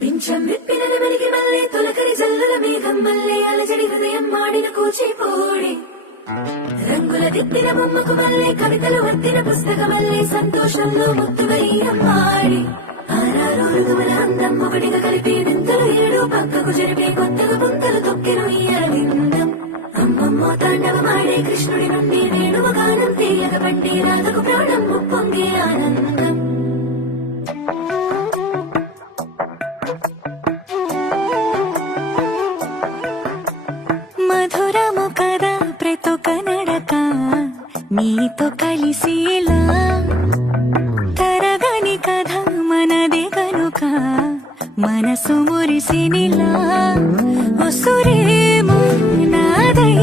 పింఛం విప్పిన నెమలికి మల్లె తొలకరి జల్లుల మేఘం మల్లె అలజడి హృదయం మాడిన కూచిపూడి రంగుల దిద్దిన బొమ్మకు మల్లె కవితలు వర్తిన పుస్తక మల్లె సంతోషంలో ముత్తువయ్యమ్మాడి ఆరారు ఋతువుల అందం ఒకటిగా కలిపి వింతలు ఏడు పక్కకు జరిపే కొత్తగా పుంతలు తొక్కెను ఇయ్యల విందం అమ్మమ్మో తాండవమాడే కృష్ణుడి నుండి వేణువ గానం తీయక పండి రాధకు ప్రాణం ముప్పొంగే ఆనందం మధురము కదా ప్రతొక నడక నీతో కలిసేలా తరగని కథ మనదే కనుక మనసు మురిసినిలా ఉసురేమో నాదై